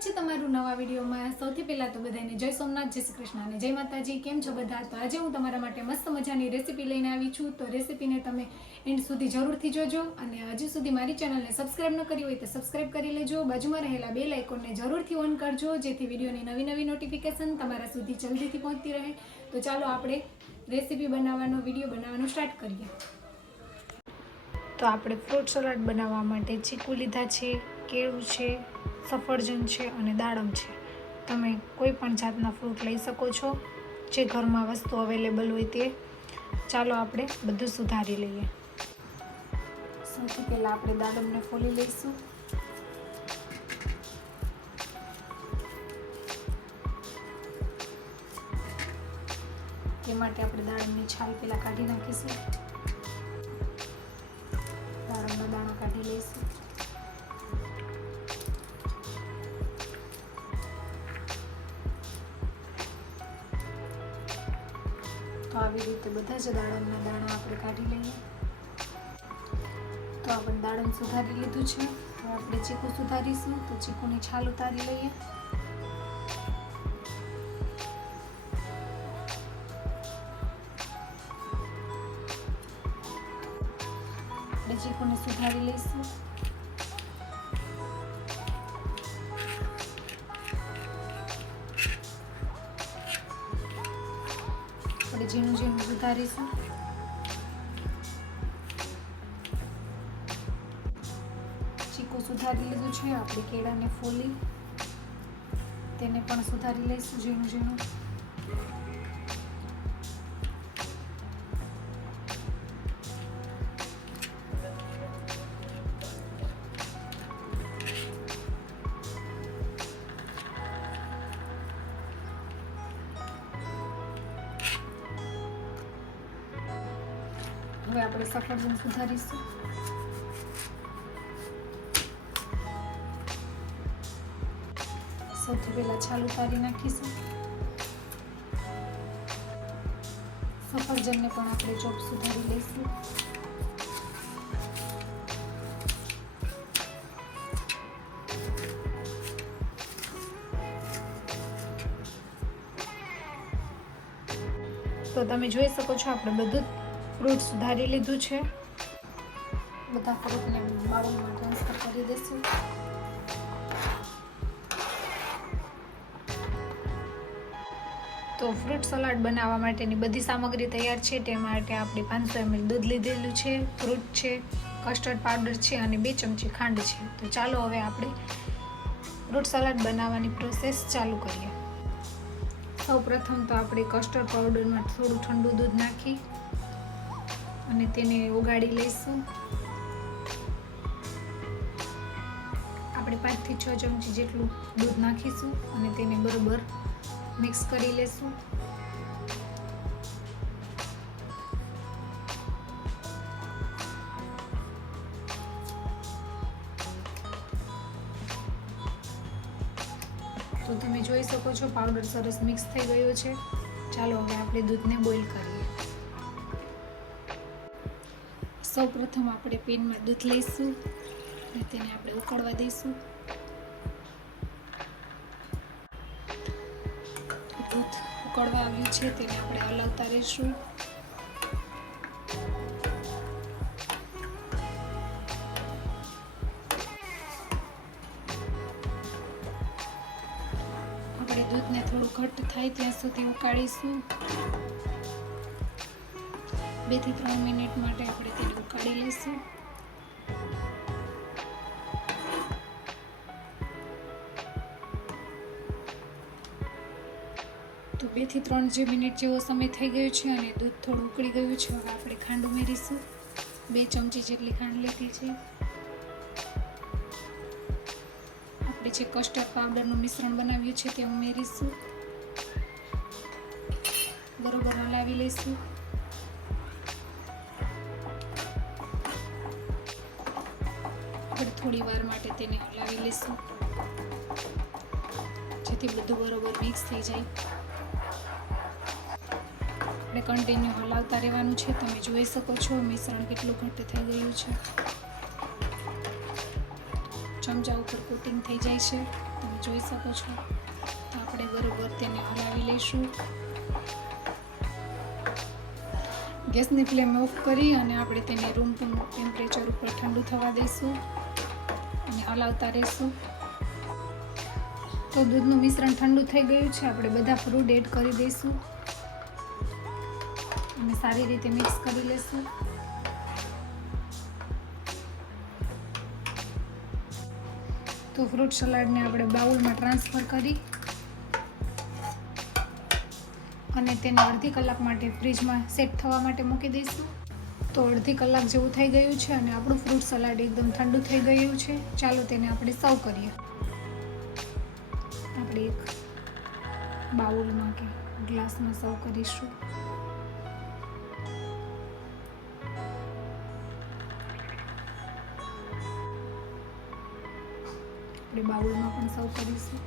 સ્વાગત છે તમારું નવા વિડીયોમાં। સૌથી પહેલાં તો બધાને જય સોમનાથ, જય શ્રી કૃષ્ણ અને જય માતાજી। કેમ છો બધા? તો આજે હું તમારા માટે મસ્ત મજાની રેસીપી લઈને આવી છું। તો રેસીપીને તમે એન્ડ સુધી જરૂરથી જોજો અને હજી સુધી મારી ચેનલને સબસ્ક્રાઈબ ન કરી હોય તો સબસ્ક્રાઈબ કરી લેજો। બાજુમાં રહેલા બેલ આઇકોનને જરૂરથી ઓન કરજો જેથી વિડીયોની નવી નવી નોટિફિકેશન તમારા સુધી જલ્દીથી પહોંચતી રહે। તો ચાલો આપણે રેસીપી વિડીયો બનાવવાનું સ્ટાર્ટ કરીએ। તો આપણે ફ્રૂટ સલાડ બનાવવા માટે ચીકુ લીધા છે, કેળું છે, સફરજન છે અને દાડમ છે। તમે કોઈ પણ જાતના ફ્રૂટ લઈ શકો છો, જે ઘરમાં વસ્તુ અવેલેબલ હોય તે। ચાલો આપણે બધું સુધારી લઈએ। સૌથી પહેલાં આપણે દાડમને ફોલી લઈશું। તે માટે આપણે દાડમની છાલ પહેલાં કાઢી નાખીશું। દાડમના દાણા કાઢી લઈશું। તો આવી રીતે બધા જ દાડમના દાણા આપણે કાઢી લઈએ। તો આપણે દાડમ સુધારી લીધું છે। તો આપણે ચીકુ સુધારીશું। તો ચીકુની છાલ ઉતારી લઈએ। આપણે ચીકુને સુધારી લઈશું। આપણે ઝીણું ઝીણું સુધારીશું। ચીકુ સુધારી લીધું છે। આપણે કેળાને ફોલી તેને પણ સુધારી લઈશું ઝીણું ઝીણું। હવે આપણે સફરજન સુધારીશું। સૌથી પહેલાં છાલ ઉતારી નાખીશું। સફરજનને પણ આપણે ચોપ સુધારી લઈશું। તો તમે જોઈ શકો છો આપણે બધું ફ્રૂટ સુધારી લીધું છે। બધા ફ્રૂટને બાઉલમાં ટ્રાન્સફર કરી દઈશું। તો ફ્રૂટ સલાડ બનાવવા માટેની બધી સામગ્રી તૈયાર છે। તે માટે આપણે 500 ml દૂધ લીધેલું છે, ફ્રૂટ છે, કસ્ટર્ડ પાવડર છે અને 2 ચમચી ખાંડ છે। તો ચાલો હવે આપણે ફ્રૂટ સલાડ બનાવવાની પ્રોસેસ ચાલુ કરીએ। સૌપ્રથમ તો આપણે કસ્ટર્ડ પાવડરમાં થોડું ઠંડુ દૂધ નાખી અને તેને ઓગાળી લઈશું। આપણે 5 થી 6 ચમચી જેટલું દૂધ નાખીશું અને તેને બરોબર મિક્સ કરી લેશું। તો તમે જોઈ શકો છો પાવડર સરસ મિક્સ થઈ ગયો છે। ચાલો હવે આપણે દૂધને બોઇલ કરીએ। સૌપ્રથમ આપણે પેનમાં દૂધ લઈશું અને તેને આપણે ઉકળવા દઈશું। દૂધ ઉકળવા આવ્યું છે તેને આપણે હલાવતા રહીશું। આપણે દૂધને થોડું ઘટ્ટ થાય ત્યાં સુધી ઉકાળીશું। 2 થી 3 મિનિટ માટે આપણે તેને ઉકાળી લઈશું। તો 2 થી 3 મિનિટ જેવો સમય થઈ ગયો છે અને દૂધ થોડું ઉકળી ગયું છે। હવે આપણે ખાંડ ઉમેરીશું। 2 ચમચી જેટલી ખાંડ લીધી છે। આપણે જે કસ્ટર્ડ પાવડરનું મિશ્રણ બનાવ્યું છે તે ઉમેરીશું। બરોબર હલાવી લઈશું। આપણે થોડી વાર માટે તેને હલાવી લઈશું જેથી બધું બરોબર મિક્સ થઈ જાય। આપણે કન્ટિન્યુ હલાવતા રહેવાનું છે। તમે જોઈ શકો છો મિશ્રણ કેટલું ઘટ્ટ થઈ ગયું છે। ચમચા ઉપર કોટિંગ થઈ જાય છે। તમે જોઈ શકો છો. તો આપણે બરોબર તેને હલાવી લઈશું. ગેસની ફ્લેમ ઓફ કરી અને આપણે તેને રૂમ ટેમ્પરેચર ઉપર ઠંડુ થવા દઈશું અને હલાવતા રહીશું. તો દૂધનું મિશ્રણ ઠંડુ થઈ ગયું છે. આપણે બધા ફ્રૂટ એડ કરી દઈશું અને સારી રીતે મિક્સ કરી લઈશું. તો ફ્રૂટ સલાડને આપણે બાઉલમાં ટ્રાન્સફર કરી અને તેને અડધી કલાક માટે ફ્રીજમાં સેટ થવા માટે મૂકી દઈશું. તો અડધી કલાક જેવું થઈ ગયું છે અને આપણું ફ્રૂટ સલાડ એકદમ ઠંડુ થઈ ગયું છે. ચાલો તેને આપણે સર્વ કરીએ. આપણે એક બાઉલમાં કે ગ્લાસમાં સર્વ કરીશું. આપણે બાઉલમાં પણ સર્વ કરીશું.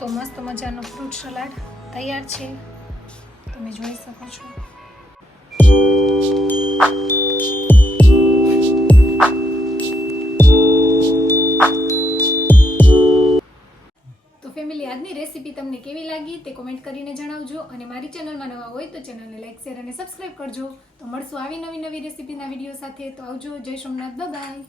તો મસ્ત મજાનો ફ્રૂટ સલાડ તૈયાર છે. તમે જોઈ શકો છો. તો ફેમિલી, આજની રેસીપી તમને કેવી લાગી તે કોમેન્ટ કરીને જણાવજો અને મારી ચેનલમાં નવા હોય તો ચેનલને લાઈક, શેર અને સબસ્ક્રાઈબ કરજો. તો મળશું આવી નવી રેસીપીના વિડીયો સાથે. તો આવજો. જય સોમનાથ. બાય.